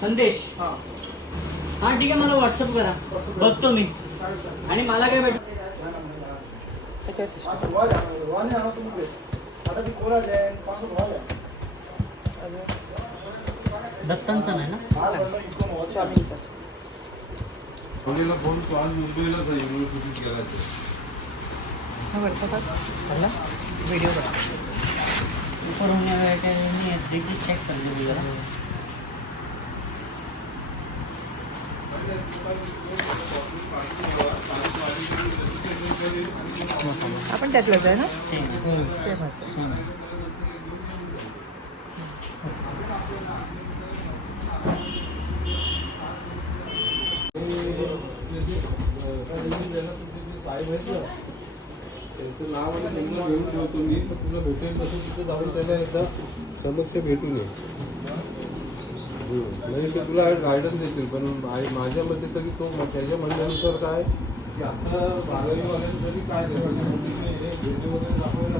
संदेश. हा. ठीक आहे मला व्हॉट्सअप करा. बघतो मी. आणि मला काय भेट दत्तांचं नाही ना? स्वामींचा. मुलीला फोन तो आज मुंबईला जाईल युनिव्हर्सिटीत गेला तो. हा व्हॉट्सअपात झाला व्हिडिओ बघा ऊपर होने वाले के नहीं देखिए चेक कर लीजिए जरा. आपण त्यातलंच आहे ना? सेम सेम असं सेम त्यांचं नाव आणि नंबर घेऊन ठेवतो मी पण तुला भेटेल तसं तिथं जाऊन त्याला एकदा समक्ष भेटून ये हम्म. नाही ते तुला गायडन्स देतील पण मा- माझ्या मते तरी तो त्याच्या म्हणण्यानुसार काय की आता बारावी वाल्यांसाठी काय व्हिडिओ वगैरे दाखवायला